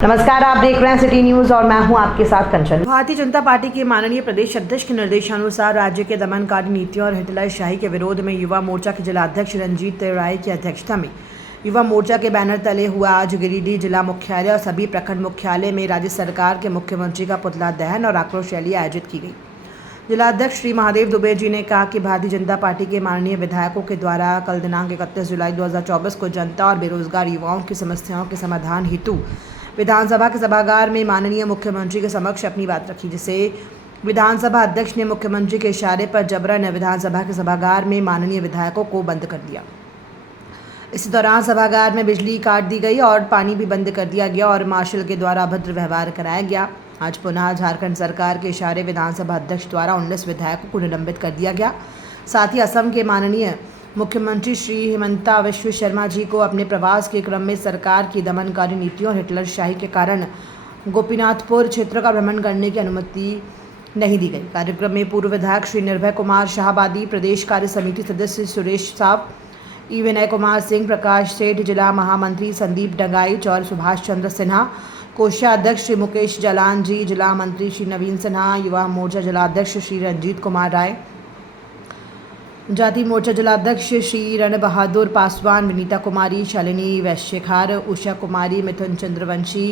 नमस्कार, आप देख रहे हैं सिटी न्यूज और मैं हूं आपके साथ कंचन। भारतीय जनता पार्टी के माननीय प्रदेश अध्यक्ष के निर्देशानुसार राज्य के दमनकारी नीतियों और हिटलरशाही के विरोध में युवा मोर्चा के जिलाध्यक्ष रंजीत राय की अध्यक्षता में युवा मोर्चा के बैनर तले हुआ आज गिरिडीह जिला मुख्यालय और सभी प्रखंड मुख्यालय में राज्य सरकार के मुख्यमंत्री का पुतला दहन और आक्रोश रैली आयोजित की गई। जिलाध्यक्ष श्री महादेव दुबे जी ने कहा कि भारतीय जनता पार्टी के माननीय विधायकों के द्वारा कल दिनांक 31 जुलाई 2024 को जनता और बेरोजगार युवाओं की समस्याओं के समाधान हेतु विधानसभा के सभागार में माननीय मुख्यमंत्री के समक्ष अपनी बात रखी, जिसे विधानसभा अध्यक्ष ने मुख्यमंत्री के इशारे पर जबरन विधानसभा के सभागार में माननीय विधायकों को बंद कर दिया। इसी दौरान सभागार में बिजली काट दी गई और पानी भी बंद कर दिया गया और मार्शल के द्वारा अभद्र व्यवहार कराया गया। आज पुनः झारखंड सरकार के इशारे विधानसभा अध्यक्ष द्वारा 19 विधायकों को निलंबित कर दिया गया। साथ ही असम के माननीय मुख्यमंत्री श्री हिमंता बिस्वा शर्मा जी को अपने प्रवास के क्रम में सरकार की दमनकारी नीतियों और हिटलरशाही के कारण गोपीनाथपुर क्षेत्र का भ्रमण करने की अनुमति नहीं दी गई। कार्यक्रम में पूर्व विधायक श्री निर्भय कुमार शाहबादी, प्रदेश कार्य समिति सदस्य सुरेश साव, ई विनय कुमार सिंह, प्रकाश सेठ, जिला महामंत्री संदीप डंगाइच और सुभाष चंद्र सिन्हा, कोषाध्यक्ष श्री मुकेश जालान जी, जिला मंत्री श्री नवीन सिन्हा, युवा मोर्चा जिलाध्यक्ष श्री रंजीत कुमार राय, जाति मोर्चा जिलाध्यक्ष श्री रण बहादुर पासवान, विनीता कुमारी, शालिनी वैश्यखार, उषा कुमारी, मिथुन चंद्रवंशी,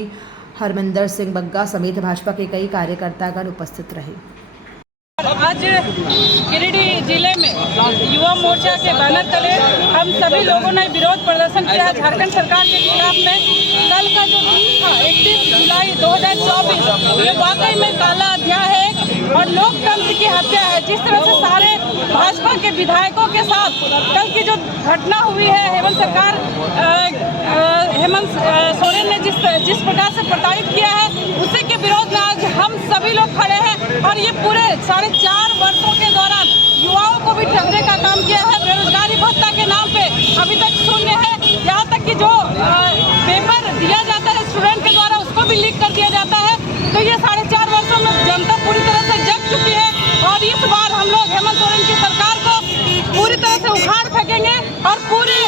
हरमिंदर सिंह बग्गा समेत भाजपा के कई कार्यकर्तागण उपस्थित रहे। आज गिरिडीह जिले में युवा मोर्चा के बैनर तले हम सभी लोगों ने विरोध प्रदर्शन किया झारखंड सरकार के खिलाफ में। कल का जो दिन था 31 जुलाई 2024 ये वाकई में काला अध्याय है और लोकतंत्र की हत्या है। जिस तरह से सारे भाजपा के विधायकों के साथ कल की जो घटना हुई है, हेमंत सोरेन ने जिस प्रकार से प्रताड़ित किया है, उसी के विरोध में आज हम सभी लोग खड़े हैं और ये पूरे 4.5 वर्षों के दौरान युवाओं को भी ठगने का काम किया है। बेरोजगारी भत्ता के नाम पे अभी तक शून्य है। यहाँ तक कि जो पेपर दिया जाता है स्टूडेंट के द्वारा, उसको भी लीक कर दिया जाता है। तो ये 4.5 वर्षों में जनता पूरी तरह से जग चुकी है और इस बार हम लोग हेमंत सोरेन की सरकार को पूरी तरह से उखाड़ फेंकेंगे और पूरी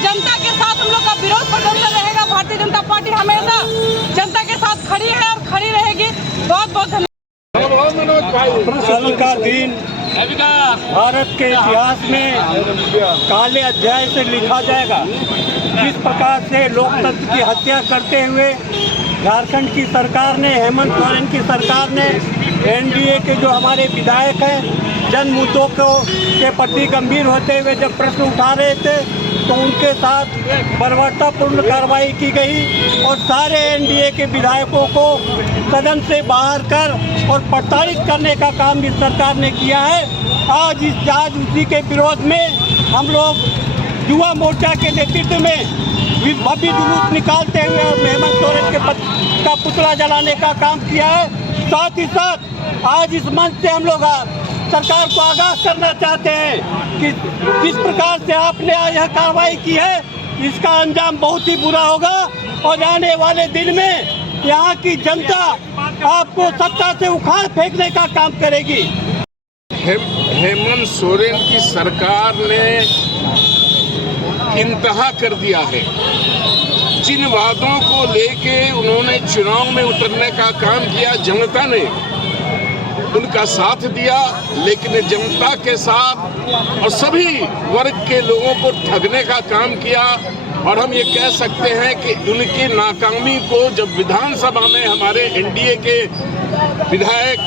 जनता के साथ हम लोग का विरोध प्रदर्शन रहेगा। भारतीय जनता पार्टी हमेशा जनता के साथ खड़ी है और खड़ी रहेगी। बहुत बहुत धन्यवाद। कल का दिन भारत के इतिहास में काले अध्याय से लिखा जाएगा। जिस प्रकार से लोकतंत्र की हत्या करते हुए झारखंड की सरकार ने, हेमंत सोरेन की सरकार ने, एनडीए के जो हमारे विधायक हैं, जन मुद्दों के प्रति गंभीर होते हुए जब प्रश्न उठा रहे थे तो उनके साथ बर्बरतापूर्ण कार्रवाई की गई और सारे एनडीए के विधायकों को सदन से बाहर कर और प्रताड़ित करने का काम भी सरकार ने किया है। आज उसी के विरोध में हम लोग युवा मोर्चा के नेतृत्व में भव्य जुलूस निकालते हुए हेमंत सोरेन का पुतला जलाने का काम किया है। साथ ही साथ आज इस मंच से हम लोग सरकार को आगाह करना चाहते हैं कि जिस प्रकार से आपने आज यह कार्रवाई की है, इसका अंजाम बहुत ही बुरा होगा और आने वाले दिन में यहाँ की जनता आपको सत्ता से उखाड़ फेंकने का काम करेगी। हेमंत सोरेन की सरकार ने इंतहा कर दिया है। जिन वादों को लेके उन्होंने चुनाव में उतरने का काम किया, जनता ने उनका साथ दिया, लेकिन जनता के साथ और सभी वर्ग के लोगों को ठगने का काम किया। और हम ये कह सकते हैं कि उनकी नाकामी को जब विधानसभा में हमारे एनडीए के विधायक,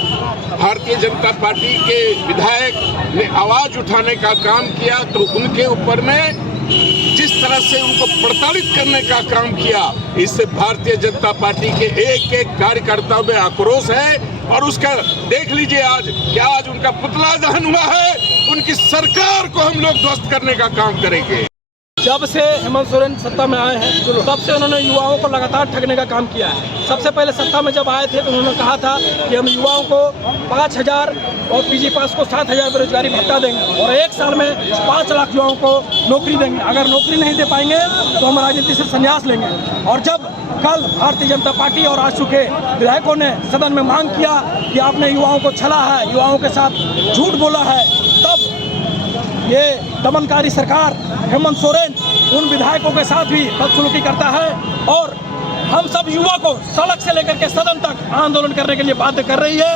भारतीय जनता पार्टी के विधायक ने आवाज उठाने का काम किया, तो उनके ऊपर में जिस तरह से उनको प्रताड़ित करने का काम किया, इससे भारतीय जनता पार्टी के एक एक कार्यकर्ता में आक्रोश है। और उसका देख लीजिए आज क्या आज उनका पुतला दहन हुआ है। उनकी सरकार को हम लोग ध्वस्त करने का काम करेंगे। जब से हेमंत सोरेन सत्ता में आए हैं तब से उन्होंने युवाओं को लगातार ठगने का काम किया है। सबसे पहले सत्ता में जब आए थे तो उन्होंने कहा था कि हम युवाओं को 5,000 और पीजी पास को 7,000 बेरोजगारी भत्ता देंगे और 1 साल में 5 लाख युवाओं को नौकरी देंगे। अगर नौकरी नहीं दे पाएंगे तो हम राजनीति से संन्यास लेंगे। और जब कल भारतीय जनता पार्टी और आजसू के विधायकों ने सदन में मांग किया कि आपने युवाओं को छला है, युवाओं के साथ झूठ बोला है, तब ये दमनकारी सरकार हेमंत सोरेन उन विधायकों के साथ भी बदसलूकी करता है और हम सब युवा को सड़क से लेकर के सदन तक आंदोलन करने के लिए बाध्य कर रही है।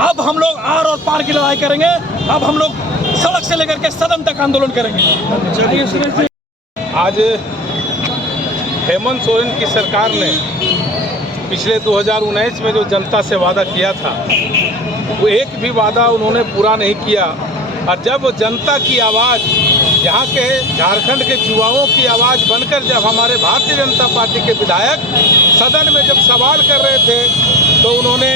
अब हम लोग आर और पार की लड़ाई करेंगे। अब हम लोग सड़क से लेकर के सदन तक आंदोलन करेंगे। आज हेमंत सोरेन की सरकार ने पिछले 2019 में जो जनता से वादा किया था, वो एक भी वादा उन्होंने पूरा नहीं किया। और जब जनता की आवाज़, यहाँ के झारखंड के युवाओं की आवाज़ बनकर जब हमारे भारतीय जनता पार्टी के विधायक सदन में जब सवाल कर रहे थे, तो उन्होंने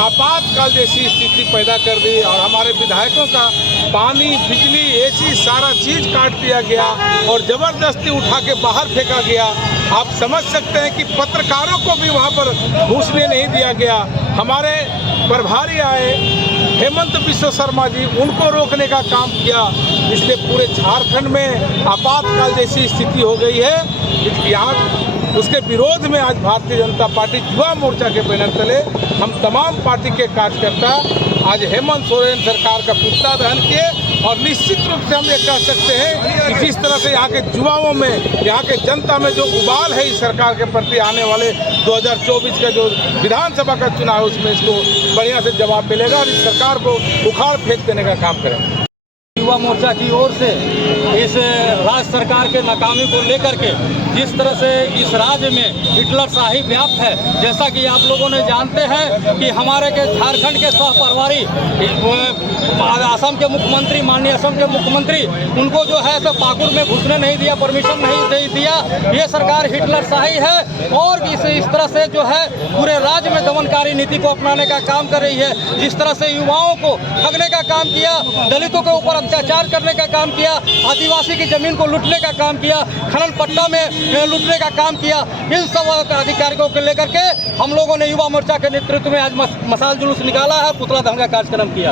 आपातकाल जैसी स्थिति पैदा कर दी और हमारे विधायकों का पानी, बिजली, एसी सारा चीज़ काट दिया गया और ज़बरदस्ती उठा के बाहर फेंका गया। आप समझ सकते हैं कि पत्रकारों को भी वहाँ पर घुसने नहीं दिया गया। हमारे प्रभारी आए हेमंत बिश्व शर्मा जी, उनको रोकने का काम किया। इसलिए पूरे झारखंड में आपातकाल जैसी स्थिति हो गई है। यहाँ उसके विरोध में आज भारतीय जनता पार्टी युवा मोर्चा के बैनर तले हम तमाम पार्टी के कार्यकर्ता आज हेमंत सोरेन सरकार का पुतला दहन किए। और निश्चित रूप से हम ये कह सकते हैं कि जिस तरह से यहाँ के युवाओं में, यहाँ के जनता में जो उबाल है इस सरकार के प्रति, आने वाले 2024 का जो विधानसभा का चुनाव है उसमें इसको बढ़िया से जवाब मिलेगा और इस सरकार को उखाड़ फेंक देने का काम करेंगे। युवा मोर्चा की ओर से इस राज्य सरकार के नाकामी को लेकर के जिस तरह से इस राज्य में हिटलरशाही व्याप्त है, जैसा कि आप लोगों ने जानते हैं कि हमारे के झारखंड के सह प्रभारी असम के मुख्यमंत्री, माननीय असम के मुख्यमंत्री, उनको जो है सो पाकुड़ में घुसने नहीं दिया, परमिशन नहीं दे दिया। ये सरकार हिटलरशाही है और इस तरह से जो है पूरे राज्य में दमनकारी नीति को अपनाने का काम कर रही है। जिस तरह से युवाओं को ठगने का काम किया, दलितों के ऊपर अत्याचार करने का काम किया, आदिवासी की जमीन को लूटने का काम किया, खनन पट्टा में लूटने का काम किया, इन सब अधिकारियों को लेकर के हम लोगों ने युवा मोर्चा के नेतृत्व में आज मशाल जुलूस निकाला है, पुतला दहन का कार्यक्रम किया।